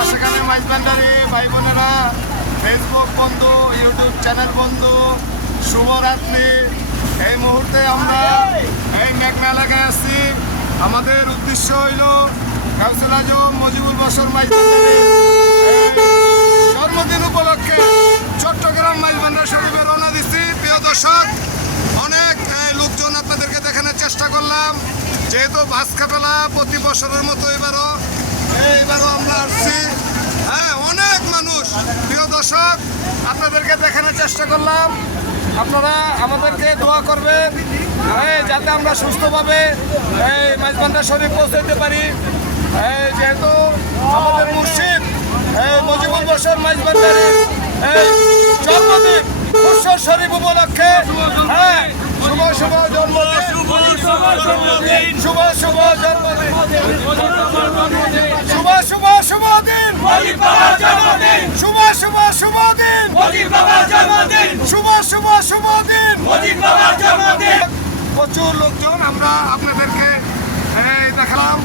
আশাখালী মাইজভান্ডারী ভাই বোনেরা, ফেসবুক বন্ধু, ইউটিউব চ্যানেল বন্ধু, শুভরাত্রি। এই মুহূর্তে আমরা এই মেঘনা এলাকায় আসছি। আমাদের উদ্দেশ্য হইল কাউসুল আজম মুজিবুল বশর মাইজভান্ডারীর জন্মদিন উপলক্ষে চট্টগ্রাম মাইজভান্ডার শরীফে রওনা দিচ্ছি। প্রিয় দর্শক, অনেক লোকজন আপনাদেরকে দেখানোর চেষ্টা করলাম। যেহেতু ভাস্কাপেলা প্রতি বছরের মতো এবারও আমরা আসছি। হ্যাঁ, অনেক মানুষ। প্রিয় দর্শক, আপনাদেরকে দেখানোর চেষ্টা করলাম। আপনারা আমাদেরকে দোয়া করবেন যাতে আমরা সুস্থভাবে এই মাইজভান্ডার শরীফ পৌঁছাইতে পারি। যেহেতু আমাদের মুর্শিদ মুজিবুল বশর মাইজভান্ডারীর জন্মদিন বৎসর শরীফ উপলক্ষে শুভ শুভ জন্মদিন, শুভ শুভ জন্মদিন, শুভ শুভ শুভ দিন, শুভ শুভ শুভ দিন, শুভ শুভ শুভ দিন। প্রচুর লোকজন আমরা আপনাদেরকে দেখালাম।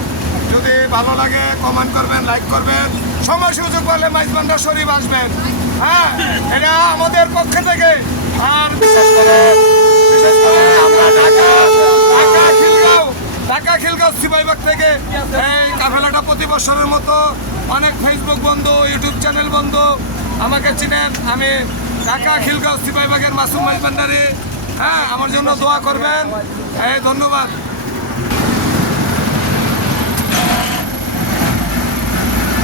যদি ভালো লাগে কমেন্ট করবেন, লাইক করবেন, সময় সুযোগ পেলে মাইজভান্ডার শরীফ আসবেন। হ্যাঁ, এটা আমাদের পক্ষ থেকে। আর বিশেষ করে আমরা ঢাকা খিলগাঁও সিপাহীবাগ থেকে এই কাফেলাটা প্রতি বছরের মতো অনেক ফেসবুক বন্ধু, ইউটিউব চ্যানেল বন্ধু আমাকে চিনেন। আমি ঢাকা খিলগাঁও সিপাহীবাগের মাসুম মাইজভান্ডারী। হ্যাঁ, আমার জন্য দোয়া করবেন। ধন্যবাদ।